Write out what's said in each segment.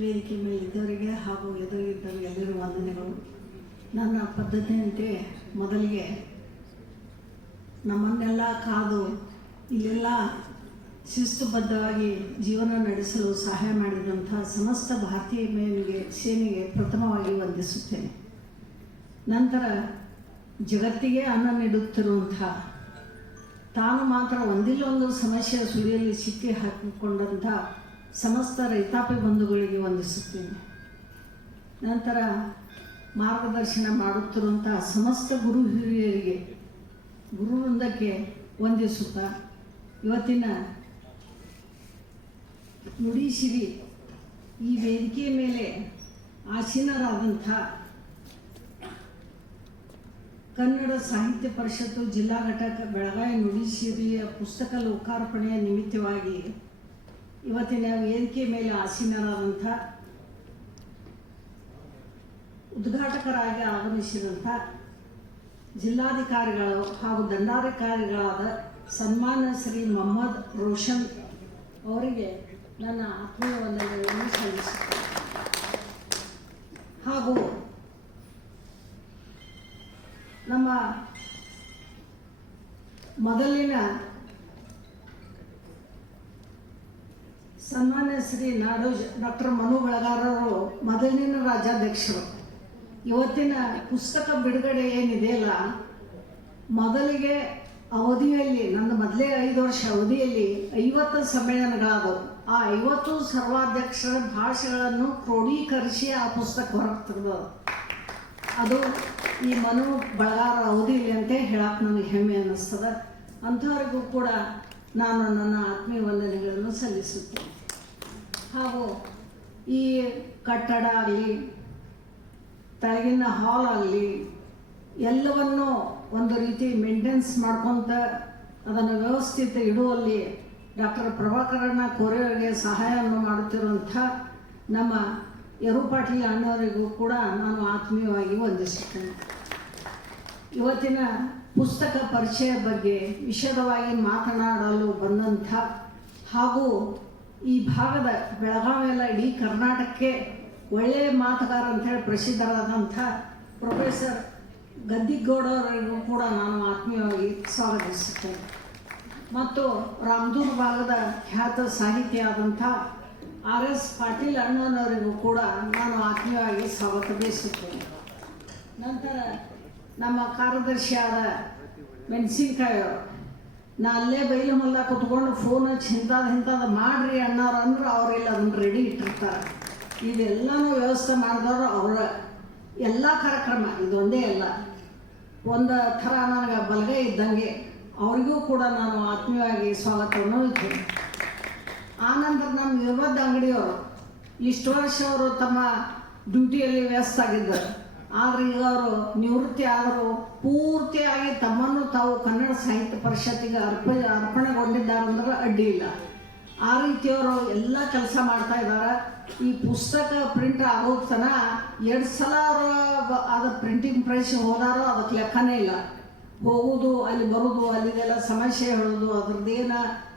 ವೇದಿಕೆ ಮೇಲಿದ್ದವರಿಗೆ ಹಾಗೂ ಎದುರಿಗಿದ್ದವರಿಗೆ ಎಲ್ಲರೂ ವಂದನೆಗಳು. ನನ್ನ ಪದ್ಧತಿಯಂತೆ ಮೊದಲಿಗೆ ನಮ್ಮನ್ನೆಲ್ಲ ಕಾದು ಇಲ್ಲೆಲ್ಲ ಶಿಸ್ತುಬದ್ಧವಾಗಿ ಜೀವನ ನಡೆಸಲು ಸಹಾಯ ಮಾಡಿದಂಥ ಸಮಸ್ತ ಭಾರತೀಯ ಮೇಲಿಗೆ ಸೇನೆಗೆ ಪ್ರಥಮವಾಗಿ ವಂದಿಸುತ್ತೇನೆ. ನಂತರ ಜಗತ್ತಿಗೆ ಅನ್ನ ನೀಡುತ್ತಿರುವಂಥ ತಾನು ಮಾತ್ರ ಒಂದಿಲ್ಲೊಂದು ಸಮಸ್ಯೆಯ ಸುಳಿಯಲ್ಲಿ ಸಿಕ್ಕಿ ಹಾಕಿಕೊಂಡಂಥ ಸಮಸ್ತ ರೈತಾಪಿ ಬಂಧುಗಳಿಗೆ ವಂದಿಸುತ್ತೇನೆ. ನಂತರ ಮಾರ್ಗದರ್ಶನ ಮಾಡುತ್ತಿರುವಂಥ ಸಮಸ್ತ ಗುರು ಹಿರಿಯರಿಗೆ ಗುರುವೃಂದಕ್ಕೆ ವಂದಿಸುತ್ತಾ ಇವತ್ತಿನ ನುಡಿಸಿರಿ ಈ ವೇದಿಕೆಯ ಮೇಲೆ ಆಸೀನರಾದಂಥ ಕನ್ನಡ ಸಾಹಿತ್ಯ ಪರಿಷತ್ತು ಜಿಲ್ಲಾ ಘಟಕ ಬೆಳಗಾವಿ ನುಡಿಸಿರಿಯ ಪುಸ್ತಕ ಲೋಕಾರ್ಪಣೆಯ ನಿಮಿತ್ತವಾಗಿ ಇವತ್ತಿನ ವೇದಿಕೆ ಮೇಲೆ ಆಸೀನರಾದಂಥ ಉದ್ಘಾಟಕರಾಗಿ ಆಗಮಿಸಿದಂಥ ಜಿಲ್ಲಾಧಿಕಾರಿಗಳು ಹಾಗೂ ದಂಡಾಧಿಕಾರಿಗಳಾದ ಸನ್ಮಾನ ಶ್ರೀ ಮೊಹಮ್ಮದ್ ರೋಷನ್ ಅವರಿಗೆ ನನ್ನ ಆತ್ಮೀಯ ವಂದನೆಗಳನ್ನು ಸಲ್ಲಿಸುತ್ತೇನೆ. ಹಾಗೂ ನಮ್ಮ ಮೊದಲಿನ ಸನ್ಮಾನ್ಯ ಶ್ರೀ ನಾಡೋಜ್ ಡಾಕ್ಟರ್ ಮನು ಬೆಳಗಾರರು, ಮೊದಲಿನ ರಾಜ್ಯಾಧ್ಯಕ್ಷರು, ಇವತ್ತಿನ ಪುಸ್ತಕ ಬಿಡುಗಡೆ ಏನಿದೆಯಲ್ಲ ಮೊದಲಿಗೆ ಅವಧಿಯಲ್ಲಿ ನನ್ನ ಮೊದಲೇ ಐದು ವರ್ಷ ಅವಧಿಯಲ್ಲಿ ಐವತ್ತು ಸಮ್ಮೇಳನಗಳಾದವು. ಆ ಐವತ್ತು ಸರ್ವಾಧ್ಯಕ್ಷರ ಭಾಷೆಗಳನ್ನು ಕ್ರೋಢೀಕರಿಸಿ ಆ ಪುಸ್ತಕ ಹೊರಗೆ ಅದು ಈ ಮನು ಬಳಗಾರ ಅವಧಿಯಲ್ಲಿ ಅಂತ ಹೇಳಕ್ಕೆ ನನಗೆ ಹೆಮ್ಮೆ ಅನ್ನಿಸ್ತದ. ಅಂಥವ್ರಿಗೂ ಕೂಡ ನಾನು ನನ್ನ ಆತ್ಮೀಯ ವಂದನೆಗಳನ್ನು ಸಲ್ಲಿಸುತ್ತೇನೆ. ಹಾಗೂ ಈ ಕಟ್ಟಡ ಆಗಲಿ, ತಳಗಿನ ಹಾಲ್ ಆಗಲಿ, ಎಲ್ಲವನ್ನು ಒಂದು ರೀತಿ ಮೇಂಟೆನ್ಸ್ ಮಾಡ್ಕೊತ ಅದನ್ನು ವ್ಯವಸ್ಥಿತ ಇಡುವಲ್ಲಿ ಡಾಕ್ಟರ್ ಪ್ರಭಾಕರಣ್ಣ ಕೋರೆಯವರಿಗೆ ಸಹಾಯವನ್ನು ಮಾಡುತ್ತಿರುವಂಥ ನಮ್ಮ ಯರು ಪಾಟೀಲ್ ಅಣ್ಣವರಿಗೂ ಕೂಡ ನಾನು ಆತ್ಮೀಯವಾಗಿ ವಂದಿಸುತ್ತೇನೆ. ಇವತ್ತಿನ ಪುಸ್ತಕ ಪರಿಚಯ ಬಗ್ಗೆ ವಿಷದವಾಗಿ ಮಾತನಾಡಲು ಬಂದಂಥ ಹಾಗೂ ಈ ಭಾಗದ ಬೆಳಗಾವಿಯಲ್ಲ ಇಡೀ ಕರ್ನಾಟಕಕ್ಕೆ ಒಳ್ಳೆಯ ಮಾತುಗಾರ ಅಂತೇಳಿ ಪ್ರಸಿದ್ಧರಾದಂಥ ಪ್ರೊಫೆಸರ್ ಗದ್ದಿಗೌಡವರಿಗೂ ಕೂಡ ನಾನು ಆತ್ಮೀಯವಾಗಿ ಸ್ವಾಗತಿಸುತ್ತೇನೆ. ಮತ್ತು ರಾಮದೂರ್ ಭಾಗದ ಖ್ಯಾತ ಸಾಹಿತಿಯಾದಂಥ ಆರ್ ಎಸ್ ಪಾಟೀಲ್ ಅಣ್ಣನವರಿಗೂ ಕೂಡ ನಾನು ಆತ್ಮೀಯವಾಗಿ ಸ್ವಾಗತ ಬಯಸುತ್ತೇನೆ ನಂತರ ನಮ್ಮ ಕಾರ್ಯದರ್ಶಿಯಾದ ಮೆಣಸಿನ್ಕಾಯಿ ಅವರು ನಾ ಅಲ್ಲೇ ಬೈಲು ಮಲ್ಲ ಕುತ್ಕೊಂಡು ಫೋನ್ ಹಚ್ಚಿ ಇಂಥದ್ದು ಇಂಥದ್ದು ಮಾಡ್ರಿ ಅಣ್ಣವ್ರು ಅಂದ್ರೆ ಅವರೆಲ್ಲ ಅದನ್ನು ರೆಡಿ ಇಟ್ಟಿರ್ತಾರೆ. ಇದೆಲ್ಲನೂ ವ್ಯವಸ್ಥೆ ಮಾಡಿದವರು ಅವರ. ಎಲ್ಲ ಕಾರ್ಯಕ್ರಮ, ಇದೊಂದೇ ಅಲ್ಲ. ಒಂದು ಥರ ನನಗೆ ಬಲಗೈ ಇದ್ದಂಗೆ ಅವರಿಗೂ ಕೂಡ ನಾನು ಆತ್ಮೀಯವಾಗಿ ಸ್ವಾಗತವನ್ನು ಇದ್ದೇನೆ. ಆನಂತರ ನಮ್ಮ ನಿರ್ಬದ್ಧ ಅಂಗಡಿಯವರು ಇಷ್ಟು ವರ್ಷ ಅವರು ತಮ್ಮ ಡ್ಯೂಟಿಯಲ್ಲಿ ವ್ಯಸ್ತ ಆಗಿದ್ದರು. ಆದರೆ ಈಗ ಅವರು ನಿವೃತ್ತಿ ಆದರೂ ಪೂರ್ತಿಯಾಗಿ ತಮ್ಮನ್ನು ತಾವು ಕನ್ನಡ ಸಾಹಿತ್ಯ ಪರಿಷತ್ತಿಗೆ ಅರ್ಪ ಅರ್ಪಣೆಗೊಂಡಿದ್ದಾರೆ ಅಂದ್ರೆ ಅಡ್ಡಿ ಇಲ್ಲ. ಆ ರೀತಿಯವರು ಎಲ್ಲ ಕೆಲಸ ಮಾಡ್ತಾ ಇದ್ದಾರೆ ಈ ಪುಸ್ತಕ ಪ್ರಿಂಟ್ ಆಗೋಗ್ತನ ಎರಡು ಸಲ ಅವರು ಅದು ಪ್ರಿಂಟಿಂಗ್ ಪ್ರೈಸ್ ಹೋದಾರೋ ಅದಕ್ಕೆ ಲೆಕ್ಕನೇ ಇಲ್ಲ. ಹೋಗೋದು, ಅಲ್ಲಿ ಬರೋದು, ಅಲ್ಲಿದೆಲ್ಲ ಸಮಸ್ಯೆ ಹೇಳೋದು ಅದ್ರದ್ದೇನ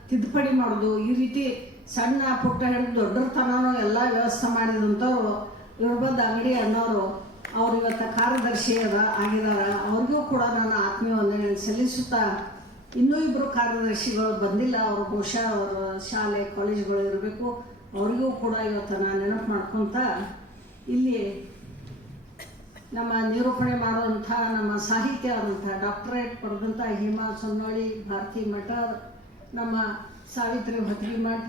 ತಿದ್ದುಪಡಿ ಮಾಡೋದು. ಈ ರೀತಿ ಸಣ್ಣ ಪುಟ್ಟ ಹಿಡಿದು ದೊಡ್ಡತನೂ ಎಲ್ಲ ವ್ಯವಸ್ಥೆ ಮಾಡಿದಂಥವ್ರು. ಇವ್ರ ಬಂದ ಅಂಗಡಿ ಅನ್ನೋರು. ಅವ್ರು ಇವತ್ತು ಕಾರ್ಯದರ್ಶಿ ಅದ, ಆಗಿದಾರ. ಅವ್ರಿಗೂ ಕೂಡ ನಾನು ಆತ್ಮೀಯ ವಂದನೆ ಸಲ್ಲಿಸುತ್ತಾ ಇನ್ನೂ ಇಬ್ಬರು ಕಾರ್ಯದರ್ಶಿಗಳು ಬಂದಿಲ್ಲ. ಅವರು ಬಹುಶಃ ಅವರ ಶಾಲೆ, ಕಾಲೇಜುಗಳು ಇರಬೇಕು. ಅವರಿಗೂ ಕೂಡ ಇವತ್ತು ನಾನು ನೆನಪು ಮಾಡ್ಕೊತ ಇಲ್ಲಿ ನಮ್ಮ ನಿರೂಪಣೆ ಮಾಡುವಂಥ ನಮ್ಮ ಸಾಹಿತ್ಯ ಆದಂಥ ಡಾಕ್ಟರೇಟ್ ಪಡೆದಂಥ ಹೇಮಾ ಸೊನ್ನೋಳಿ, ಭಾರತಿ ಮಠ, ನಮ್ಮ ಸಾವಿತ್ರಿ ಭದ್ರಿಮಠ್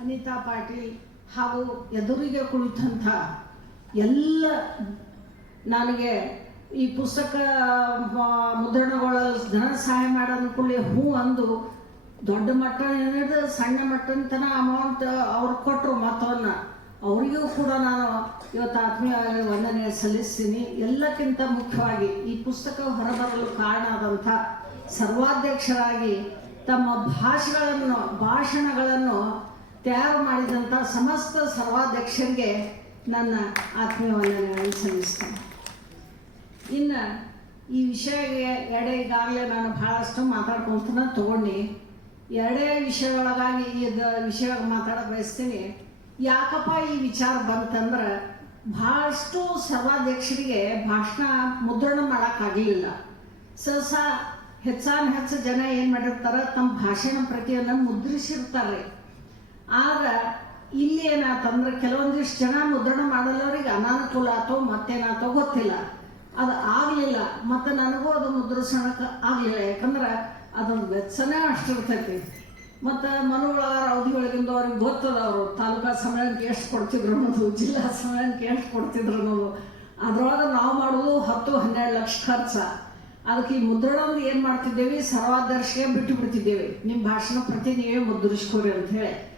ಅನಿತಾ ಪಾಟೀಲ್ ಹಾಗೂ ಎದುರಿಗೆ ಕುಳಿತಂಥ ಎಲ್ಲ ನನಗೆ ಈ ಪುಸ್ತಕ ಮುದ್ರಣಗಳು ಧನ ಸಹಾಯ ಮಾಡೋದು ಕೂಡಲೇ ಹೂ ಅಂದು ದೊಡ್ಡ ಮಟ್ಟ ಏನಿದೆ, ಸಣ್ಣ ಮಟ್ಟನ ತನ ಅಮೌಂಟ್ ಅವ್ರು ಕೊಟ್ಟರು ಮೊತ್ತವನ್ನು ಅವರಿಗೂ ಕೂಡ ನಾನು ಇವತ್ತು ಆತ್ಮೀಯವಾಗಿ ವಂದನೆ ಸಲ್ಲಿಸ್ತೀನಿ. ಎಲ್ಲಕ್ಕಿಂತ ಮುಖ್ಯವಾಗಿ ಈ ಪುಸ್ತಕ ಹೊರಬರಲು ಕಾರಣ ಆದಂಥ ಸರ್ವಾಧ್ಯಕ್ಷರಾಗಿ ತಮ್ಮ ಭಾಷೆಗಳನ್ನು, ಭಾಷಣಗಳನ್ನು ತಯಾರು ಮಾಡಿದಂಥ ಸಮಸ್ತ ಸರ್ವಾಧ್ಯಕ್ಷರಿಗೆ ನನ್ನ ಆತ್ಮೀಯ ವಂದನೆಗಳನ್ನು ಸಲ್ಲಿಸ್ತೇನೆ ಇನ್ನು ಈ ವಿಷಯಕ್ಕೆ ಎಡೆ ಈಗಾಗಲೇ ನಾನು ಭಾಳಷ್ಟು ಮಾತಾಡ್ಕೊಂತನ ತಗೊಂಡು, ಎರಡೇ ವಿಷಯಗಳಾಗಿ ಈ ವಿಷಯ ಮಾತಾಡೋಕೆ ಬಯಸ್ತೀನಿ. ಯಾಕಪ್ಪ ಈ ವಿಚಾರ ಬಂತಂದ್ರೆ ಭಾಳಷ್ಟು ಸರ್ವಾಧ್ಯಕ್ಷರಿಗೆ ಭಾಷಣ ಮುದ್ರಣ ಮಾಡೋಕ್ಕಾಗಲಿಲ್ಲ. ಸಹಸ ಹೆಚ್ಚಾನ ಹೆಚ್ಚು ಜನ ಏನು ಮಾಡಿರ್ತಾರೆ, ತಮ್ಮ ಭಾಷಣ ಪ್ರತಿಯನ್ನು ಮುದ್ರಿಸಿರ್ತಾರೆ. ಆದ್ರೆ ಇಲ್ಲಿ ಏನಾತಂದ್ರೆ ಕೆಲವೊಂದಿಷ್ಟು ಜನ ಮುದ್ರಣ ಮಾಡಲ್ಲವ್ರಿಗೆ ಅನಾನುಕೂಲ ಆತೋ ಮತ್ತೇನಾತೋ ಗೊತ್ತಿಲ್ಲ. ಅದು ಆಗಲಿಲ್ಲ. ಮತ್ತು ನನಗೂ ಅದು ಮುದ್ರಿಸೋಣಕ್ಕೆ ಆಗಲಿಲ್ಲ. ಯಾಕಂದ್ರೆ ಅದೊಂದು ವೆಚ್ಚನೇ ಅಷ್ಟಿರ್ತೈತಿ. ಮತ್ತು ಮನುಗಳಾರ ಅವಧಿ ಒಳಗಿಂದ ಅವ್ರಿಗೆ ಗೊತ್ತದ ಅವರು, ತಾಲೂಕಾ ಸಮ್ಮೇಳನಕ್ಕೆ ಎಷ್ಟು ಕೊಡ್ತಿದ್ರು ಅನ್ನೋದು, ಜಿಲ್ಲಾ ಸಮ್ಮೇಳನಕ್ಕೆ ಎಷ್ಟು ಕೊಡ್ತಿದ್ರು ಅನ್ನೋದು. ಅದ್ರೊಳಗೆ ನಾವು ಮಾಡೋದು ಹತ್ತು, ಹನ್ನೆರಡು ಲಕ್ಷ ಖರ್ಚ. ಅದಕ್ಕೆ ಈ ಮುದ್ರಣವನ್ನು ಏನು ಮಾಡ್ತಿದ್ದೇವೆ? ಸರ್ವಾದರ್ಶಿಗೆ ಬಿಟ್ಟು ಬಿಡ್ತಿದ್ದೇವೆ. ನಿಮ್ಮ ಭಾಷಣ ಪ್ರತಿ ನೀವೇ ಮುದ್ರಿಸ್ಕೊರಿ ಅಂತ ಹೇಳಿ.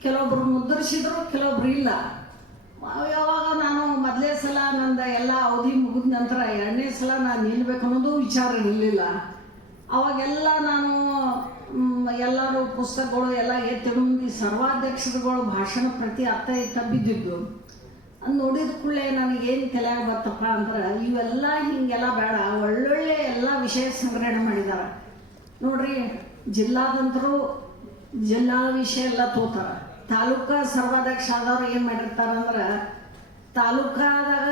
ಕೆಲವೊಬ್ರು ಮುದ್ರಿಸಿದ್ರು, ಕೆಲವೊಬ್ರು ಇಲ್ಲ. ಯಾವಾಗ ನಾನು ಮೊದಲೇ ಸಲ ನಂದು ಎಲ್ಲ ಅವಧಿ ಮುಗಿದ ನಂತರ ಎರಡನೇ ಸಲ ನಾನು ನಿಲ್ಬೇಕು ಅನ್ನೋದು ವಿಚಾರ ಇರಲಿಲ್ಲ. ಅವಾಗೆಲ್ಲ ನಾನು ಎಲ್ಲರೂ ಪುಸ್ತಕಗಳು ಎಲ್ಲ ಎತ್ತಿ ಈ ಸರ್ವಾಧ್ಯಕ್ಷರುಗಳು ಭಾಷಣ ಪ್ರತಿ ಅರ್ಥ ಎತ್ತ ಬಿದ್ದಿದ್ದು. ಅದು ನೋಡಿದ ಕೂಡಲೇ ನನಗೇನು ತಲೆಯಾಗ ಬರ್ತಪ್ಪ ಅಂದ್ರೆ, ಇವೆಲ್ಲ ಹಿಂಗೆಲ್ಲ ಬೇಡ, ಒಳ್ಳೊಳ್ಳೆ ಎಲ್ಲ ವಿಷಯ ಸಂಗ್ರಹಣೆ ಮಾಡಿದ್ದಾರೆ ನೋಡ್ರಿ, ಜಿಲ್ಲಾದಂತರು ಜಿಲ್ಲಾ ವಿಷಯ ಎಲ್ಲ ತೋತಾರ. ತಾಲೂಕಾ ಸರ್ವಾಧ್ಯಕ್ಷ ಆದವ್ರು ಏನು ಮಾಡಿರ್ತಾರ ಅಂದ್ರೆ ತಾಲೂಕಾದಾಗ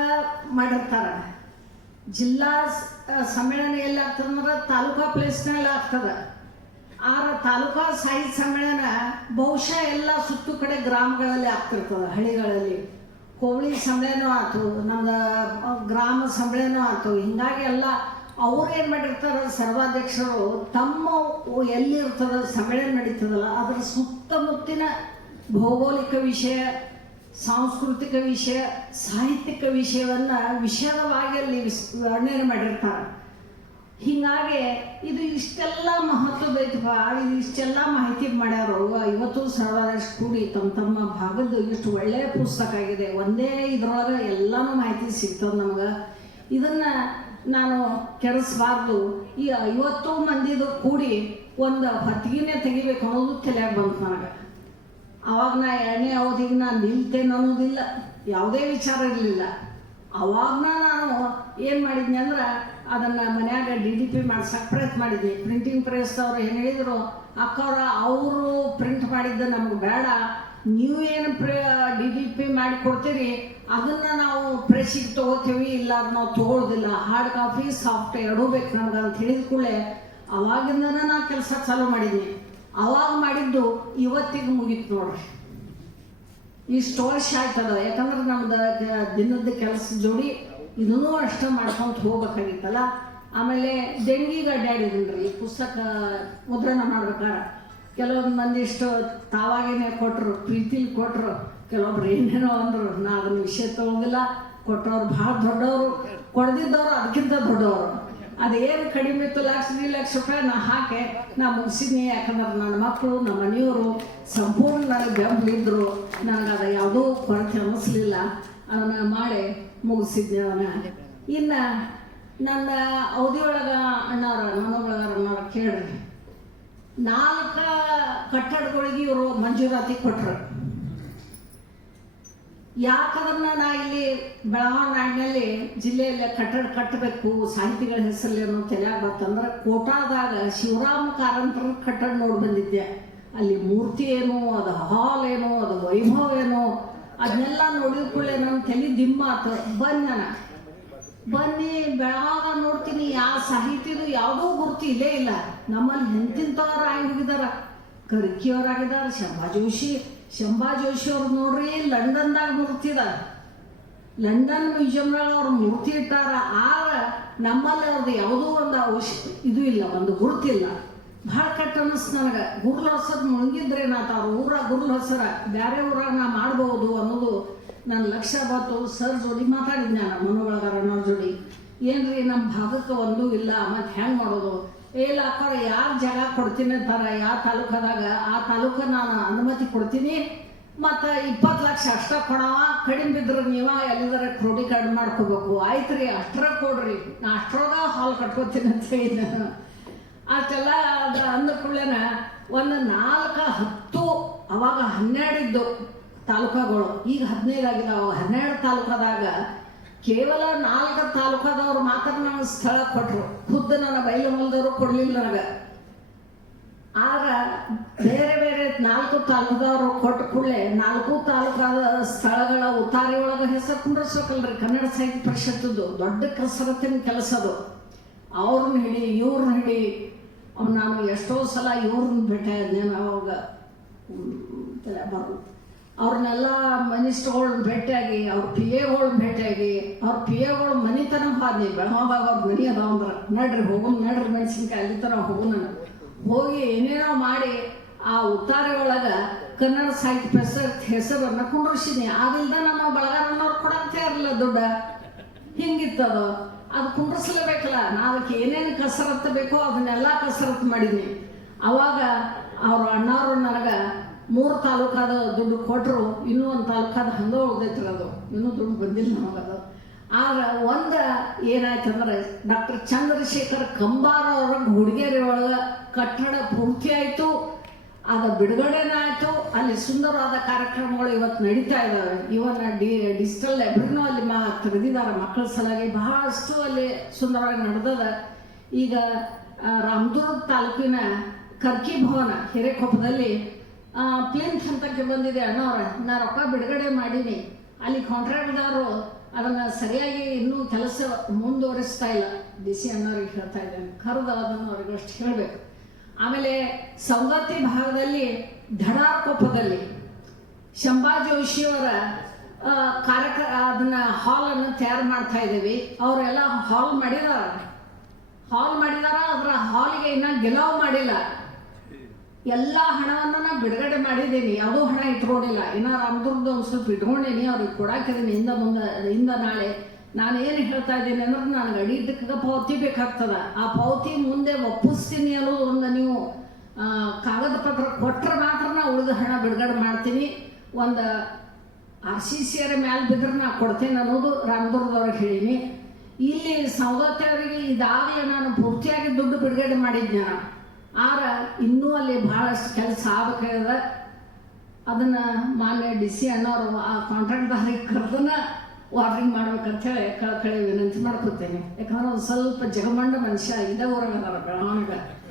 ಮಾಡಿರ್ತಾರ. ಜಿಲ್ಲಾ ಸಮ್ಮೇಳನ ಎಲ್ಲಿ ಆಗ್ತದಂದ್ರೆ ತಾಲೂಕಾ ಪ್ಲೇಸ್ನಲ್ಲಿ ಆಗ್ತದ. ಆರ ತಾಲೂಕಾ ಸಾಹಿತ್ಯ ಸಮ್ಮೇಳನ ಬಹುಶಃ ಎಲ್ಲ ಸುತ್ತು ಕಡೆ ಗ್ರಾಮಗಳಲ್ಲಿ ಆಗ್ತಿರ್ತದೆ, ಹಳ್ಳಿಗಳಲ್ಲಿ. ಕೋಳಿ ಸಮ್ಮೇಳನ ಆಯ್ತು ನಮ್ದು ಗ್ರಾಮ ಸಮ್ಮೇಳನ ಆಯ್ತು ಹಿಂಗಾಗಿ ಎಲ್ಲ ಅವ್ರು ಏನು ಮಾಡಿರ್ತಾರ, ಸರ್ವಾಧ್ಯಕ್ಷರು ತಮ್ಮ ಎಲ್ಲಿರ್ತದ, ಸಮ್ಮೇಳನ ನಡೀತದಲ್ಲ, ಅದರ ಸುತ್ತಮುತ್ತಿನ ಭೌಗೋಳಿಕ ವಿಷಯ, ಸಾಂಸ್ಕೃತಿಕ ವಿಷಯ, ಸಾಹಿತ್ಯಿಕ ವಿಷಯವನ್ನ ವಿಶಾಲವಾಗಿ ಅಲ್ಲಿ ವರ್ಣನೆ ಮಾಡಿರ್ತಾರೆ. ಹೀಗಾಗಿ ಇದು ಇಷ್ಟೆಲ್ಲ ಮಹತ್ವದ ಐತಪ್ಪ ಇದು ಇಷ್ಟೆಲ್ಲ ಮಾಹಿತಿ ಮಾಡ್ಯಾರು. ಇವತ್ತು ಸರ್ವಾದಷ್ಟು ಕೂಡಿ ತಮ್ಮ ತಮ್ಮ ಭಾಗದ್ದು ಇಷ್ಟು ಒಳ್ಳೆಯ ಪುಸ್ತಕ ಆಗಿದೆ. ಒಂದೇ ಇದ್ರೊಳಗೆ ಎಲ್ಲಾನು ಮಾಹಿತಿ ಸಿಗ್ತದೆ ನಮ್ಗೆ. ಇದನ್ನ ನಾನು ಕೆರೆಸಬಾರ್ದು. ಈ ಐವತ್ತು ಮಂದಿದು ಕೂಡಿ ಒಂದು ಹೊತ್ತಿಗೆನೆ ತೆಗಿಬೇಕು ಅನ್ನೋದು ತಲೆಯಾಗ ಬಂತು ನನಗೆ. ಅವಾಗ ನಾ ಎರಡನೇ ಅವಧಿಗೆ ನಾನು ನಿಲ್ತೇನೆ ಅನ್ನೋದಿಲ್ಲ. ಯಾವುದೇ ವಿಚಾರ ಇರಲಿಲ್ಲ. ಅವಾಗ ನಾನು ಏನು ಮಾಡಿದ್ನಿ ಅಂದ್ರೆ ಅದನ್ನು ಮನ್ಯಾಗ ಡಿ ಡಿ ಪಿ ಮಾಡ್ಸಕ್ಕೆ ಪ್ರಯತ್ನ ಮಾಡಿದ್ವಿ ಪ್ರಿಂಟಿಂಗ್ ಪ್ರೆಸ್ದವ್ರು ಏನು ಹೇಳಿದರು ಅಕ್ಕವ್ರ ಅವರು ಪ್ರಿಂಟ್ ಮಾಡಿದ್ದು ನಮ್ಗೆ ಬೇಡ. ನೀವು ಏನು ಡಿ ಡಿ ಪಿ ಮಾಡಿ ಕೊಡ್ತೀರಿ, ಅದನ್ನು ನಾವು ಪ್ರೆಸ್ಸಿಗೆ ತೊಗೋತೀವಿ, ಇಲ್ಲ ಅದು ನಾವು ತೊಗೊಳ್ಳೋದಿಲ್ಲ ಹಾರ್ಡ್ ಕಾಫಿ ಸಾಫ್ಟ್ ಎರಡೂ ಬೇಕು ನಮ್ಗೆ ಅಂತ ಹೇಳಿದ ಕೂಡಲೇ, ಅವಾಗಿಂದನೇ ನಾ ಕೆಲಸ ಚಾಲೂ ಮಾಡಿದ್ನಿ. ಅವಾಗ ಮಾಡಿದ್ದು ಇವತ್ತಿಗೆ ಮುಗೀತು ನೋಡ್ರಿ. ಇಷ್ಟು ವರ್ಷ ಆಯ್ತದ ಯಾಕಂದ್ರೆ ನಮ್ದು ದಿನದ ಕೆಲಸ ಜೋಡಿ ಇದನ್ನೂ ಅಷ್ಟ ಮಾಡ್ಕೊಂತ ಹೋಗ್ಬೇಕಾಗಿತ್ತಲ್ಲ. ಆಮೇಲೆ ಡೆಂಗಿಗೆ ಅಡ್ಡಾಡಿದ್ರಿ ರೀ ಪುಸ್ತಕ ಮುದ್ರಣ ಮಾಡ್ಬೇಕಾರೆ. ಕೆಲವೊಂದು ಮಂದಿ ಇಷ್ಟು ತಾವಾಗೇನೆ ಕೊಟ್ಟರು ಪ್ರೀತಿಲಿ ಕೊಟ್ಟರು ಕೆಲವೊಬ್ರು ಏನೇನೋ ಅಂದರು, ನಾ ಅದನ್ನ ವಿಷಯ ತಗೊಂಡಿಲ್ಲ, ಕೊಟ್ಟವ್ರು ಭಾಳ ದೊಡ್ಡವರು, ಕೊಡ್ದಿದ್ದವ್ರು ಅದಕ್ಕಿಂತ ದೊಡ್ಡವರು. ಅದೇನು ಕಡಿಮೆ ಇತ್ತು, ಲಕ್ಷ ಎರಡು ಲಕ್ಷ ರೂಪಾಯಿ ನಾ ಹಾಕಿ, ನಾ ಮುಗಿಸಿದ್ನಿ. ಯಾಕಂದ್ರೆ ನನ್ನ ಮಕ್ಕಳು ನಮ್ಮ ಮನೆಯವರು ಸಂಪೂರ್ಣ ನನಗೆ ಬೆಂಬಲಿದ್ರು ನನಗೆ ಅದು ಯಾವುದೂ ಕೊರತೆ ಅನ್ನಿಸ್ಲಿಲ್ಲ ಅದನ್ನು ಮಾಡಿ ಮುಗಿಸಿದ್ನಿ ಅವನ ಇನ್ನು ನನ್ನ ಅವಧಿಯೊಳಗೆ ಅಣ್ಣವ್ರ ಮನೋಗಳಾರ ಅಣ್ಣವ್ರ ಕೇಳ್ರಿ. ನಾಲ್ಕು ಕಟ್ಟಡಗಳಿಗೆ ಇವರು ಮಂಜೂರಾತಿ ಕೊಟ್ಟರು ಯಾಕದನ್ನ ನಾ ಇಲ್ಲಿ ನಾಡಿನಲ್ಲಿ ಜಿಲ್ಲೆಯಲ್ಲಿ ಕಟ್ಟಡ ಕಟ್ಟಬೇಕು, ಸಾಹಿತಿಗಳ ಹೆಸರಲ್ಲಿ ಅನ್ನೋ ತಲೆಯಾಗ ಕೋಟಾದಾಗ ಶಿವರಾಮ ಕಾರಂತರ ಕಟ್ಟಡ ನೋಡಿ ಬಂದಿದ್ದೆ. ಅಲ್ಲಿ ಮೂರ್ತಿ ಏನು, ಅದು ಹಾಲ್ ಏನು, ಅದು ವೈಭವ ಏನು, ಅದನ್ನೆಲ್ಲ ನೋಡಿದ ಕೂಡಲೇ ನನ್ನ ತಲೆ ದಿಮ್ಮಾತು ಬಂದ್ ನಾನು ಬನ್ನಿ, ಬೆಳಗಾಗ ನೋಡ್ತೀನಿ ಯಾವ ಸಾಹಿತ್ಯದು ಯಾವುದೋ ಗುರುತು ಇಲ್ಲೇ ಇಲ್ಲ. ನಮ್ಮಲ್ಲಿ ಎಂತಿಂಥವ್ರು ಆಗಿ ಹೋಗಿದಾರ. ಶಂಭಾ ಜೋಶಿ. ಶಂಭಾ ಜೋಶಿ ಅವ್ರು ನೋಡ್ರಿ, ಲಂಡನ್ದಾಗ ಮೂರ್ತಿ ಅದ ಲಂಡನ್ ಮ್ಯೂಸಿಯಮ್ನಾಗ ಅವ್ರ ಮೂರ್ತಿ ಇಟ್ಟಾರ. ಆರ ನಮ್ಮಲ್ಲಿ ಅವ್ರದ್ದು ಯಾವುದೋ ಒಂದು ಅವಶ್ಯ, ಇದು ಇಲ್ಲ, ಒಂದು ಗುರುತಿಲ್ಲ. ಭಾಳ ಕಟ್ಟ ಅನಿಸ್ತು ನನಗೆ. ಗುರುಲ್ ಹೊಸದ್ ಮುಳುಗಿದ್ರೇನಾತ ಅವ್ರ ಊರ ಗುರುಲ್ ಹೊಸರ ಬೇರೆ ಊರಾಗ ನಾ ಮಾಡ್ಬೋದು ಅನ್ನೋದು ನನ್ನ ಲಕ್ಷ್ಯ ಬಂತು. ಸರ್ ಜೋಡಿ ಮಾತಾಡಿದ್ದೆ ನಾನು ಮನೋಗಳಗಾರ ಅನ್ನೋರ್ ಜೋಡಿ. ಏನ್ರಿ ನಮ್ಮ ಭಾಗಕ್ಕೆ ಒಂದು ಇಲ್ಲ, ಮತ್ತೆ ಹೆಂಗೆ ಮಾಡೋದು? ಏ ಅಕ್ಕಾರ ಯಾರು ಜಾಗ ಕೊಡ್ತೀನಿ ಅಂತಾರ? ಯಾವ ತಾಲೂಕದಾಗ? ಆ ತಾಲೂಕ ನಾನು ಅನುಮತಿ ಕೊಡ್ತೀನಿ. ಮತ್ತು ಇಪ್ಪತ್ತು ಲಕ್ಷ ಅಷ್ಟ ಕೊಡವ ಕಡಿಮೆ ಬಿದ್ರೆ ನೀವ ಎಲ್ಲಿದಾರ ಕಾರ್ಡ್ ಮಾಡ್ಕೋಬೇಕು. ಆಯ್ತು ರೀ, ಅಷ್ಟ್ರ ಕೊಡ್ರಿ. ನಾ ಅಷ್ಟ್ರೊಳಗ ಹಾಲ್ ಕಟ್ಕೋತೀನಿ ಅಂತ ಹೇಳಿದ್ದೆ ಅಷ್ಟೆಲ್ಲ ಅದು ಕೂಡಲೇನ, ಒಂದು ನಾಲ್ಕು ಹತ್ತು, ಅವಾಗ ಹನ್ನೆರಡು ಇದ್ದು. ತಾಲೂಕಗಳು. ಈಗ ಹದಿನೈದು ಆಗಿದಾವ ಹನ್ನೆರಡು ತಾಲೂಕಾದಾಗ ಕೇವಲ ನಾಲ್ಕು ತಾಲೂಕಾದವ್ರು ಮಾತ್ರ ನನಗೆ ಸ್ಥಳ ಕೊಟ್ಟರು ಖುದ್ದು ನನ್ನ ಬೈಲ ಹೊಲದವರು ಕೊಡಲಿಲ್ಲ ನನಗೆ. ಆದ್ರೆ ಬೇರೆ ಬೇರೆ ನಾಲ್ಕು ತಾಲೂಕದವರು ಕೊಟ್ಟ ಕೂಡಲೇ ನಾಲ್ಕು ತಾಲೂಕಾದ ಸ್ಥಳಗಳ ಉತ್ತಾರಿ ಒಳಗೆ ಹೆಸರು ಕುಂಡ್ರಸ್ಬೇಕಲ್ರಿ. ಕನ್ನಡ ಸಾಹಿತ್ಯ ಪರಿಷತ್ತದ್ದು. ದೊಡ್ಡ ಕಸರತ್ತಿನ ಕೆಲಸ ಅದು. ಅವ್ರನ್ನ ಹಿಡಿ, ಇವ್ರನ್ನ ಹಿಡಿ ನಾನು ಎಷ್ಟೋ ಸಲ ಇವ್ರನ್ನ ಭೇಟಿ ಆದ್ನೇನು ಅವಾಗ ಬರೋದು. ಅವ್ರನ್ನೆಲ್ಲ ಮನಿಷ್ಠಗಳನ್ನ ಭೇಟಿಯಾಗಿ, ಅವ್ರ ಪಿ ಎಗಳನ್ನ ಭೇಟಿಯಾಗಿ, ಅವ್ರ ಪಿ ಎಗಳು ಮನಿತನ ಹಾದಿ ಬೆಳಮಾಬಾಗ ಅವ್ರ ಮನಿ ಅದಾವ ಅಂದ್ರೆ, ನಡ್ರಿ ಹೋಗೋಣ ನಡ್ರಿ ಮೆಣಸಿನ್ಕಾಯಿ, ಅಲ್ಲಿ ತನ ಹೋಗೋಣ ಹೋಗಿ ಏನೇನೋ ಮಾಡಿ ಆ ಒಳಗ ಕನ್ನಡ ಸಾಹಿತ್ಯ ಪರಿಷತ್ ಹೆಸರನ್ನು ಕುಂಡ್ರಿಸಿದ್ನಿ. ಆಗಿಲ್ದ ನಮ್ಮ ಬಳಗಾರನವ್ರು ಕೊಡಂತ ಇರಲಿಲ್ಲ ದುಡ್ಡ. ಹಿಂಗಿತ್ತದು? ಅದು ಕುಂಡ್ರಿಸ್ಲೇಬೇಕಲ್ಲ ನಾ ಅದಕ್ಕೆ ಏನೇನು ಕಸರತ್ತು ಬೇಕೋ ಅದನ್ನೆಲ್ಲ ಕಸರತ್ತು ಮಾಡಿದ್ನಿ. ಅವಾಗ ಅವ್ರ ಅಣ್ಣಾರು ನನಗೆ ಮೂರು ತಾಲೂಕಾದ ದುಡ್ಡು ಕೊಟ್ಟರು ಇನ್ನೂ ಒಂದು ತಾಲೂಕಾದ ಹಂಗೆ ಉಳ್ದೈತ್ರಿ ಅದು. ಇನ್ನೂ ದುಡ್ಡು ಬಂದಿಲ್ಲ ನಮಗದು ಆದ್ರೆ ಒಂದು ಏನಾಯ್ತಂದ್ರೆ ಡಾಕ್ಟರ್ ಚಂದ್ರಶೇಖರ್ ಕಂಬಾರ ಅವ್ರ ಹುಡುಗಿಯರಿ ಒಳಗೆ ಕಟ್ಟಡ ಪೂರ್ತಿ ಆಯಿತು, ಅದು ಬಿಡುಗಡೆನ ಆಯಿತು, ಅಲ್ಲಿ ಸುಂದರವಾದ ಕಾರ್ಯಕ್ರಮಗಳು ಇವತ್ತು ನಡೀತಾ ಇದ್ದಾವೆ ಇವನ್ನ ಡಿ, ಡಿಜಿಟಲ್ ಲೈಬ್ರರಿನೂ ಅಲ್ಲಿ ಮಾ ತೆಗೆದಿದ್ದಾರೆ ಮಕ್ಕಳ ಸಲುವಾಗಿ, ಬಹಳಷ್ಟು ಅಲ್ಲಿ ಸುಂದರವಾಗಿ ನಡೆದದ. ಈಗ ರಾಮದುರ್ಗ ತಾಲೂಕಿನ ಕರ್ಕಿ ಭವನ, ಹಿರೇಕೊಪ್ಪದಲ್ಲಿ ಪ್ಲಿಂತ್ ಹಂತಕ್ಕೆ ಬಂದಿದೆ ಅಣ್ಣವ್ರ. ನಾ ರೊಕ್ಕ ಬಿಡುಗಡೆ ಮಾಡೀನಿ. ಅಲ್ಲಿ ಕಾಂಟ್ರಾಕ್ಟ್ದವರು ಅದನ್ನು ಸರಿಯಾಗಿ ಇನ್ನೂ ಕೆಲಸ ಮುಂದುವರಿಸ್ತಾ ಇಲ್ಲ. ಡಿ ಸಿ ಅಣ್ಣವ್ರಿಗೆ ಹೇಳ್ತಾ ಇದ್ದೇನೆ. ಕರೆದು ಅದನ್ನು ಅವ್ರಿಗೆ ಅಷ್ಟು ಹೇಳಬೇಕು. ಆಮೇಲೆ ಸವದತ್ತಿ ಭಾಗದಲ್ಲಿ ಧಡಾರ್ಕೊಪ್ಪದಲ್ಲಿ ಶಂಭಾ ಜೋಶಿಯವರ ಆ, ಕಾರ್ಯಕ್ರ ಅದನ್ನ ಹಾಲನ್ನು ತಯಾರು ಮಾಡ್ತಾ ಇದ್ದೀವಿ. ಅವರೆಲ್ಲ ಹಾಲ್ ಮಾಡಿದಾರ. ಹಾಲ್ ಮಾಡಿದಾರ ಅದರ ಹಾಲಿಗೆ ಇನ್ನ ಗೆಲವು ಮಾಡಿಲ್ಲ. ಎಲ್ಲ ಹಣವನ್ನು ನಾ ಬಿಡುಗಡೆ ಮಾಡಿದ್ದೀನಿ. ಯಾವುದೂ ಹಣ ಇಟ್ಕೊಂಡಿಲ್ಲ. ಇನ್ನ ರಾಮದುರ್ಗದ ಒಂದು ಸ್ವಲ್ಪ ಇಟ್ಕೊಂಡೇನಿ, ಅವ್ರಿಗೆ ಕೊಡಾಕಿದ್ದೀನಿ ಹಿಂದೆ ಮುಂದೆ, ಹಿಂದ ನಾಳೆ ನಾನು ಏನು ಹೇಳ್ತಾ ಇದ್ದೀನಿ ಅಂದ್ರೆ ನನಗೆ ಅಡಿಟಕ್ಕೆ ಪಾವತಿ ಬೇಕಾಗ್ತದ. ಆ ಪಾವತಿ ಮುಂದೆ ಒಪ್ಪಿಸ್ತೀನಿ ಅನ್ನೋದು ಒಂದು ನೀವು ಕಾಗದ ಪತ್ರ ಕೊಟ್ಟರೆ ಮಾತ್ರ ನಾ ಉಳಿದ ಹಣ ಬಿಡುಗಡೆ ಮಾಡ್ತೀನಿ. ಒಂದು ಆರ್ ಸಿ ಸಿಯರ ಮ್ಯಾಲೆ ಬಿದ್ದರೆ ನಾ ಕೊಡ್ತೀನಿ ಅನ್ನೋದು ರಾಮದುರ್ಗದವ್ರಿಗೆ ಹೇಳೀನಿ. ಇಲ್ಲಿ ಸೌದತ್ತೆಯವರಿಗೆ ಇದಾಗಲೇ ನಾನು ಪೂರ್ತಿಯಾಗಿ ದುಡ್ಡು ಬಿಡುಗಡೆ ಮಾಡಿದ್ದೆ ನಾನು ಆರ ಇನ್ನೂ ಅಲ್ಲಿ ಭಾಳಷ್ಟು ಕೆಲಸ ಆಗ್ಬೇಕಾಗ್ಯದ ಅದನ್ನ ಮಾನ್ಯ ಡಿ ಸಿ ಅಣ್ಣವರು ಆ ಕಾಂಟ್ರಾಕ್ಟ್ದಾರಿಗೆ ಕರೆದನ್ನ ವಾರ್ನಿಂಗ್ ಮಾಡ್ಬೇಕಂತ ಹೇಳಿ ಕಳಕಳಿ ವಿನಂತಿ ಮಾಡ್ಕೊತೇನೆ. ಯಾಕಂದ್ರೆ ಒಂದು ಸ್ವಲ್ಪ ಜಗಮಂಡ ಮನುಷ್ಯ ಇದೇ ಊರಾಗದಾರ ಬೆಳವಣಿಗೆ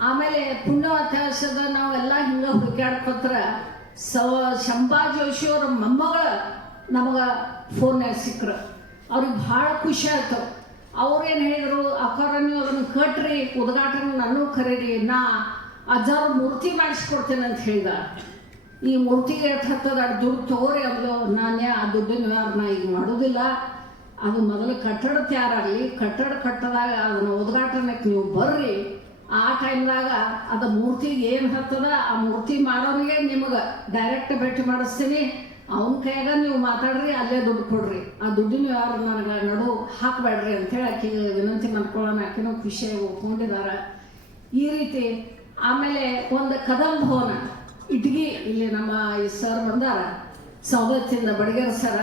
ಆಮೇಲೆ ಪುಣ್ಯವಾತ್ಯಾಸದ ನಾವೆಲ್ಲ ಹಿಂಗೆ ಹುಡುಕಾಡ್ಕೊತ್ರ ಸವ ಶಂಭಾ ಜೋಶಿಯವರ ಮೊಮ್ಮಗಳು ನಮಗೆ ಫೋನ್ಯಾಗ ಸಿಕ್ಕರು. ಅವ್ರಿಗೆ ಭಾಳ ಖುಷಿ ಆಯ್ತು. ಅವ್ರೇನು ಹೇಳಿದರು ಅಕ್ಕಾರ ನೀವು ಅದನ್ನು ಕಟ್ರಿ ನಾನು ಕರೀರಿ, ನಾ ಅಜ್ಜಾರು ಮೂರ್ತಿ ಮಾಡಿಸ್ಕೊಡ್ತೇನೆ ಅಂತ ಹೇಳಿದ. ಈ ಮೂರ್ತಿಗೆ ಎಷ್ಟು ಹತ್ತದ? ದುಡ್ಡು ತಗೋರಿ, ಅಂದ್ಲು, ನಾನೇ ಆ ದುಡ್ಡಿನ ವ್ಯವಹಾರ ನಾ ಈಗ ಮಾಡೋದಿಲ್ಲ. ಅದು ಮೊದಲು ಕಟ್ಟಡ ತಯಾರಾಗಲಿ ಕಟ್ಟಡ ಕಟ್ಟದಾಗ ಅದನ್ನು ಉದ್ಘಾಟನೆಗೆ ನೀವು ಬರ್ರಿ. ಆ ಟೈಮ್ದಾಗ ಅದು ಮೂರ್ತಿಗೆ ಏನು ಹತ್ತದ? ಆ ಮೂರ್ತಿ ಮಾಡೋರಿಗೆ ನಿಮಗೆ ಡೈರೆಕ್ಟ್ ಭೇಟಿ ಮಾಡಿಸ್ತೀನಿ. ಅವನ ಕೈಯಾಗ ನೀವು ಮಾತಾಡ್ರಿ, ಅಲ್ಲೇ ದುಡ್ಡು ಕೊಡ್ರಿ. ಆ ದುಡ್ಡಿನ ವ್ಯವಹಾರ ನನಗೆ ನಡು ಹಾಕಬೇಡ್ರಿ ಅಂತೇಳಿ ಆಕೆ ವಿನಂತಿ ಮಾಡ್ಕೊಳ್ಳೋಣ ಆಕೆನೂ ಖುಷಿಯಾಗಿ ಒಪ್ಕೊಂಡಿದ್ದಾರೆ ಈ ರೀತಿ ಆಮೇಲೆ ಒಂದು ಕದಂ ಭವನ, ಇಟ್ಗಿ ಇಲ್ಲಿ ನಮ್ಮ ಈ ಸರ್ ಬಂದಾರ. ಸೌದತ್ತಿಂದ ಬಡಗೇರ ಸರ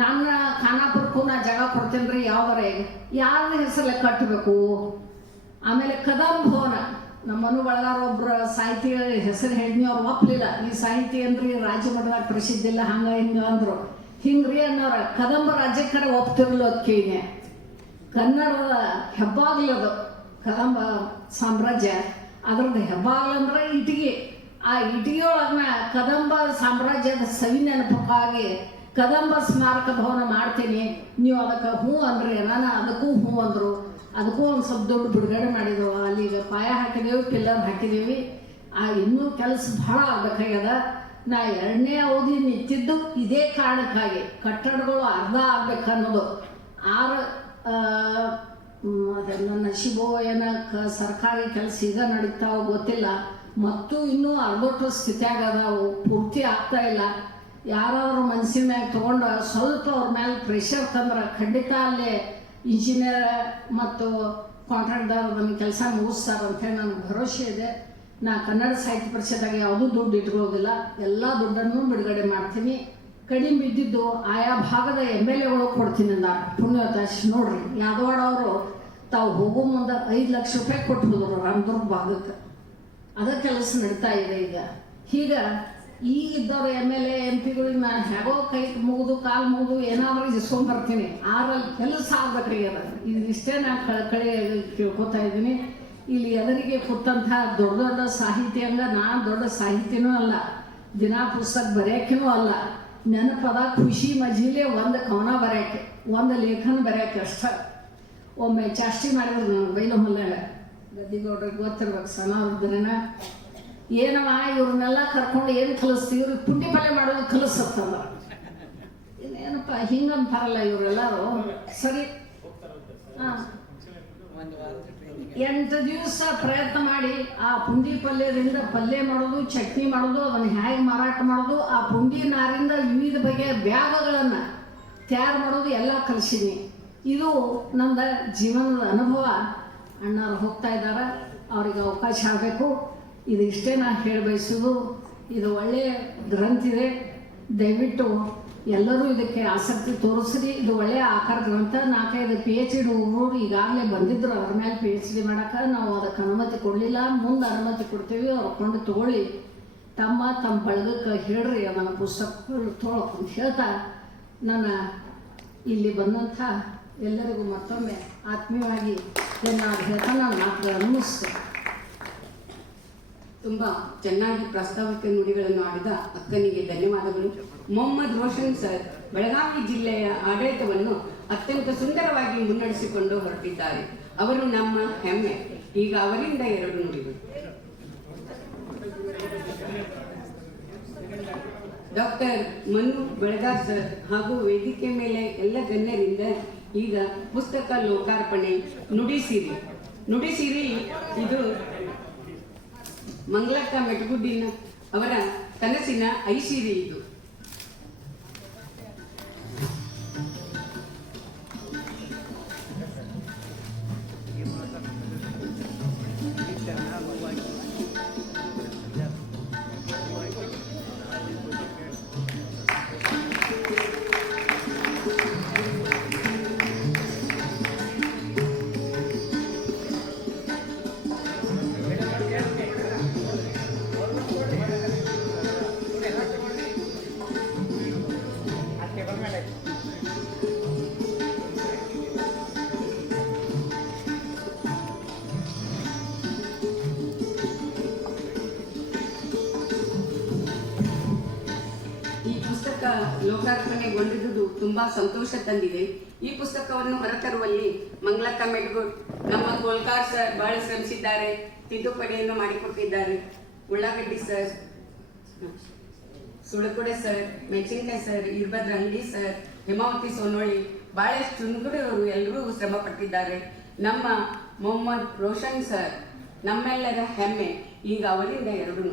ನನ್ನ ಖಾನಾಪುರಕ್ಕೂ ನಾ ಜಾಗ ಕೊಡ್ತೇನೆ ರೀ ಯಾವ್ದಾರ ಯಾರ ಹೆಸರಲ್ಲೇ ಕಟ್ಟಬೇಕು ಆಮೇಲೆ ಕದಂ ಭವನ ನಮ್ಮ ಮನು ಬಳಗಾರ ಒಬ್ರ ಸಾಹಿತಿ ಹೆಸರು ಹೇಳಿದ್ನಿ, ಅವ್ರು ಒಪ್ಪಲಿಲ್ಲ ಈ ಸಾಹಿತಿ ಅಂದ್ರಿ ರಾಜ್ಯ ಮಟ್ಟದಾಗ ಪ್ರಸಿದ್ಧ ಇಲ್ಲ, ಹಂಗ ಹಿಂಗ ಅಂದ್ರು. ಹಿಂಗ್ರಿ ಅನ್ನೋರ, ಕದಂಬ ರಾಜ್ಯಕ್ಕರ ಒಪ್ತಿರ್ಲು ಅದಕ್ಕೆ ಕನ್ನಡದ ಹೆಬ್ಬಾಗ್ಲದು ಕದಂಬ ಸಾಮ್ರಾಜ್ಯ. ಅದ್ರದ್ದು ಹೆಬ್ಬಾಗ್ಲಂದ್ರೆ ಇಟಿಗೆ. ಆ ಇಟಿಗೆಯೊಳಗನ ಕದಂಬ ಸಾಮ್ರಾಜ್ಯದ ಸವಿ ನೆನಪಕ್ಕಾಗಿ ಕದಂಬ ಸ್ಮಾರಕ ಭವನ ಮಾಡ್ತೀನಿ. ನೀವು ಅದಕ್ಕೆ ಹ್ಞೂ ಅಂದ್ರಿ ನಾನು ಅದಕ್ಕೂ ಹ್ಞೂ ಅಂದರು. ಅದಕ್ಕೂ ಒಂದು ಸ್ವಲ್ಪ ದೊಡ್ಡ ಬಿಡುಗಡೆ ಮಾಡಿದೆವು. ಅಲ್ಲಿ ಈಗ ಪಾಯ ಹಾಕಿದೇವಿ ಪಿಲ್ಲರ್ ಹಾಕಿದೇವಿ. ಆ ಇನ್ನೂ ಕೆಲಸ ಭಾಳ ಆಗ್ಬೇಕಾಗ್ಯದ. ನಾ ಎರಡನೇ ಅವಧಿ ನಿಂತಿದ್ದು ಇದೇ ಕಾರಣಕ್ಕಾಗಿ. ಕಟ್ಟಡಗಳು ಅರ್ಧ ಆಗ್ಬೇಕನ್ನೋದು. ಆರು ಆ, ಮ್, ಅದನ್ನ ನಶಿಬೋ ಏನ ಕ ಸರ್ಕಾರಿ ಕೆಲಸ ಈಗ ನಡೀತಾವೋ ಗೊತ್ತಿಲ್ಲ. ಮತ್ತು ಇನ್ನೂ ಅರ್ಧೊಟ್ಟು ಸ್ಥಿತಿಯಾಗ ಅದಾವು ಪೂರ್ತಿ ಆಗ್ತಾ ಇಲ್ಲ. ಯಾರಾದ್ರೂ ಮನಸ್ಸಿನ ಮ್ಯಾಗ ತಗೊಂಡು ಸ್ವಲ್ಪ ಅವ್ರ ಮೇಲೆ ಪ್ರೆಷರ್ ತಂದ್ರೆ ಖಂಡಿತ ಅಲ್ಲೇ ಇಂಜಿನಿಯರ್ ಮತ್ತು ಕಾಂಟ್ರಾಕ್ಟರ್ ನಮ್ಮ ಕೆಲಸ ಮುಗಿಸ್ತಾರೆ ಅಂತೇಳಿ ನನಗೆ ಭರವಸೆ ಇದೆ. ನಾ ಕನ್ನಡ ಸಾಹಿತ್ಯ ಪರಿಷತ್ತಾಗಿ ಯಾವುದೂ ದುಡ್ಡು ಇಟ್ಕೊಳ್ಳೋದಿಲ್ಲ ಎಲ್ಲ ದುಡ್ಡನ್ನು ಬಿಡುಗಡೆ ಮಾಡ್ತೀನಿ. ಕಡಿಮೆ ಬಿದ್ದಿದ್ದು ಆಯಾ ಭಾಗದ ಎಂ ಎಲ್ ಎಗಳು ಕೊಡ್ತೀನಿ ಅಂದ ಪುಣ್ಯತಾಶ್ ನೋಡ್ರಿ, ಯಾದವಾಡ ಅವರು ತಾವು ಹೋಗೋ ಮುಂದೆ ಐದು ಲಕ್ಷ ರೂಪಾಯಿ ಕೊಟ್ಟು ಹೋದ್ರು ರಾಮದುರ್ಗ ಭಾಗಕ್ಕೆ. ಅದ ಕೆಲಸ ನಡೀತಾ ಇದೆ ಈಗ. ಈಗ ಈಗ ಇದ್ದವ್ರು ಎಂ ಎಲ್ ಎ ಎಂ ಪಿಗಳಿಗೆ ನಾನು ಹೇಗೋ ಕೈ ಮುಗಿದು, ಕಾಲು ಮುಗಿದು ಏನಾದರೂ ಇಸ್ಕೊಂಡ್ಬರ್ತೀನಿ ಆರಲ್ಲಿ ಕೆಲಸ ಆಗ್ಬೇಕ್ರಿ ಅದ. ಇದಿಷ್ಟೇ ನಾನು ಕಳ ಕಡೆ ಕೇಳ್ಕೊತಾ ಇದ್ದೀನಿ. ಇಲ್ಲಿ ಎದುರಿಗೆ ಕೂತಂಥ ದೊಡ್ಡ ದೊಡ್ಡ ಸಾಹಿತ್ಯಂಗ ನಾನು ದೊಡ್ಡ ಸಾಹಿತ್ಯನೂ ಅಲ್ಲ. ದಿನಾ ಪುಸ್ತಕ ಬರೆಯೋಕ್ಕೂ ಅಲ್ಲ. ನೆನಪದ ಖುಷಿ ಮಜಿಲೆ ಒಂದು ಕವನ ಬರೆಯೋಕ್ಕೆ, ಒಂದು ಲೇಖನ ಬರೆಯೋಕ್ಕೆ ಅಷ್ಟ. ಒಮ್ಮೆ ಚಾಷ್ಟಿ ಮಾಡಿದ್ರು ನಾನು ಬೈಲು ಹೊಲ್ಲಾಗ ಗದ್ದಿಗೌಡ್ರಿಗೆ ಗೊತ್ತಿರ್ಬೇಕು ಸಣ್ಣ ಏನವ ಇವ್ರನ್ನೆಲ್ಲ ಕರ್ಕೊಂಡು ಏನು ಕಲಿಸ್ತೀವಿ ಇವ್ರಿಗೆ ಪುಂಡಿ ಪಲ್ಯ ಮಾಡೋದು ಕಲಿಸತ್ತಲ್ಲ ಏನಪ್ಪ ಹಿಂಗಂತಾರಲ್ಲ ಇವರೆಲ್ಲರೂ. ಸರಿ. ಹಾಂ. ಎಂಟು ದಿವಸ ಪ್ರಯತ್ನ ಮಾಡಿ. ಆ ಪುಂಡಿ ಪಲ್ಯದಿಂದ ಪಲ್ಯ ಮಾಡೋದು, ಚಟ್ನಿ ಮಾಡೋದು, ಅದನ್ನು ಹೇಗೆ ಮಾರಾಟ ಮಾಡೋದು, ಆ ಪುಂಡಿ ನಾರಿಂದ ವಿವಿಧ ಬಗೆಯ ಬ್ಯಾಗಗಳನ್ನು ತಯಾರು ಮಾಡೋದು ಎಲ್ಲ ಕಲಿಸಿನಿ ಇದು ನಂದ ಜೀವನದ ಅನುಭವ. ಅಣ್ಣವ್ರು ಹೋಗ್ತಾ ಇದ್ದಾರೆ ಅವ್ರಿಗೆ ಅವಕಾಶ ಆಗಬೇಕು. ಇದು ಇಷ್ಟೇ ನಾನು ಹೇಳಬಯಸೋದು ಇದು ಒಳ್ಳೆಯ ಗ್ರಂಥ ಇದೆ ದಯವಿಟ್ಟು ಎಲ್ಲರೂ ಇದಕ್ಕೆ ಆಸಕ್ತಿ ತೋರಿಸ್ರಿ. ಇದು ಒಳ್ಳೆಯ ಆಕಾರ ಗ್ರಂಥ. ನಾಲ್ಕೈದು ಪಿ ಎಚ್ ಡಿ ಹುಡುಗರು ಈಗಾಗಲೇ ಬಂದಿದ್ದರು ಅದ್ರ ಮೇಲೆ ಪಿ ಎಚ್ ಡಿ ಮಾಡೋಕೆ ನಾವು ಅದಕ್ಕೆ ಅನುಮತಿ ಕೊಡಲಿಲ್ಲ. ಮುಂದೆ ಅನುಮತಿ ಕೊಡ್ತೀವಿ. ಅವ್ರು ಕೊಂಡು ತೊಗೊಳ್ಳಿ. ತಮ್ಮ ತಮ್ಮ ಬಳಗಕ್ಕೆ ಹೇಳ್ರಿ. ಅವನ ಪುಸ್ತಕ ತೊಗೊಳಕ್ ಅಂತ ಹೇಳ್ತಾ ನನ್ನ ಇಲ್ಲಿ ಬಂದಂಥ ಎಲ್ಲರಿಗೂ ಮತ್ತೊಮ್ಮೆ ಆತ್ಮೀಯವಾಗಿ ನಾನು ಹೇಳ್ತಾ ನಾನು ಮಾತುಗಳನ್ನು ಮುಗಿಸ್ತೇನೆ ತುಂಬಾ ಚೆನ್ನಾಗಿ ಪ್ರಾಸ್ತಾವಿಕ ನುಡಿಗಳನ್ನು ಆಡಿದ ಅಕ್ಕನಿಗೆ ಧನ್ಯವಾದಗಳು. ಮೊಹಮ್ಮದ್ ರೋಷನ್ ಸರ್, ಬೆಳಗಾವಿ ಜಿಲ್ಲೆಯ ಆಡಳಿತವನ್ನು ಅತ್ಯಂತ ಸುಂದರವಾಗಿ ಮುನ್ನಡೆಸಿಕೊಂಡು ಹೊರಟಿದ್ದಾರೆ. ಅವರು ನಮ್ಮ ಹೆಮ್ಮೆ. ಈಗ ಅವರಿಂದ ಎರಡು ನುಡಿಗಳು. ಡಾಕ್ಟರ್ ಮನು ಬೆಳಗಾರ್ ಸರ್ ಹಾಗೂ ವೇದಿಕೆ ಮೇಲೆ ಎಲ್ಲ ಗಣ್ಯರಿಂದ ಈಗ ಪುಸ್ತಕ ಲೋಕಾರ್ಪಣೆ ನುಡಿಸಿರಿ. ನುಡಿಸಿರಿ, ಇದು ಮಂಗಳಕ್ಕ ಮೆಟಗುಡ್ಡಿನ ಅವರ ಕನಸಿನ ಐಸಿರಿ ಇದು. ಈ ಪುಸ್ತಕ ಲೋಕಾರ್ಪಣೆಗೊಂಡಿರುವುದು ತುಂಬಾ ಸಂತೋಷ ತಂದಿದೆ. ಈ ಪುಸ್ತಕವನ್ನು ಹೊರತರುವಲ್ಲಿ ಮಂಗಳಕ್ಕ ಮೆಡ್ಗೋಡ್, ನಮ್ಮ ಕೋಲ್ಕಾರ್ ಸರ್ ಬಹಳ ಶ್ರಮಿಸಿದ್ದಾರೆ, ತಿದ್ದುಪಡಿಯನ್ನು ಮಾಡಿಕೊಟ್ಟಿದ್ದಾರೆ. Ullagaddi sir Sulakude sir, Menasinakai sir Irbadra Angadi sir, Hemavati ಸೋನೋಳಿ ಬಹಳಷ್ಟು ಚುನ್ಗುಡಿಯವರು ಎಲ್ಲರೂ ಶ್ರಮ ಪಟ್ಟಿದ್ದಾರೆ ನಮ್ಮ ಮೊಹಮ್ಮದ್ ರೋಷನ್ ಸರ್, ನಮ್ಮೆಲ್ಲರ ಹೆಮ್ಮೆ ಈಗ ಅವರಿಂದ ಎರಡು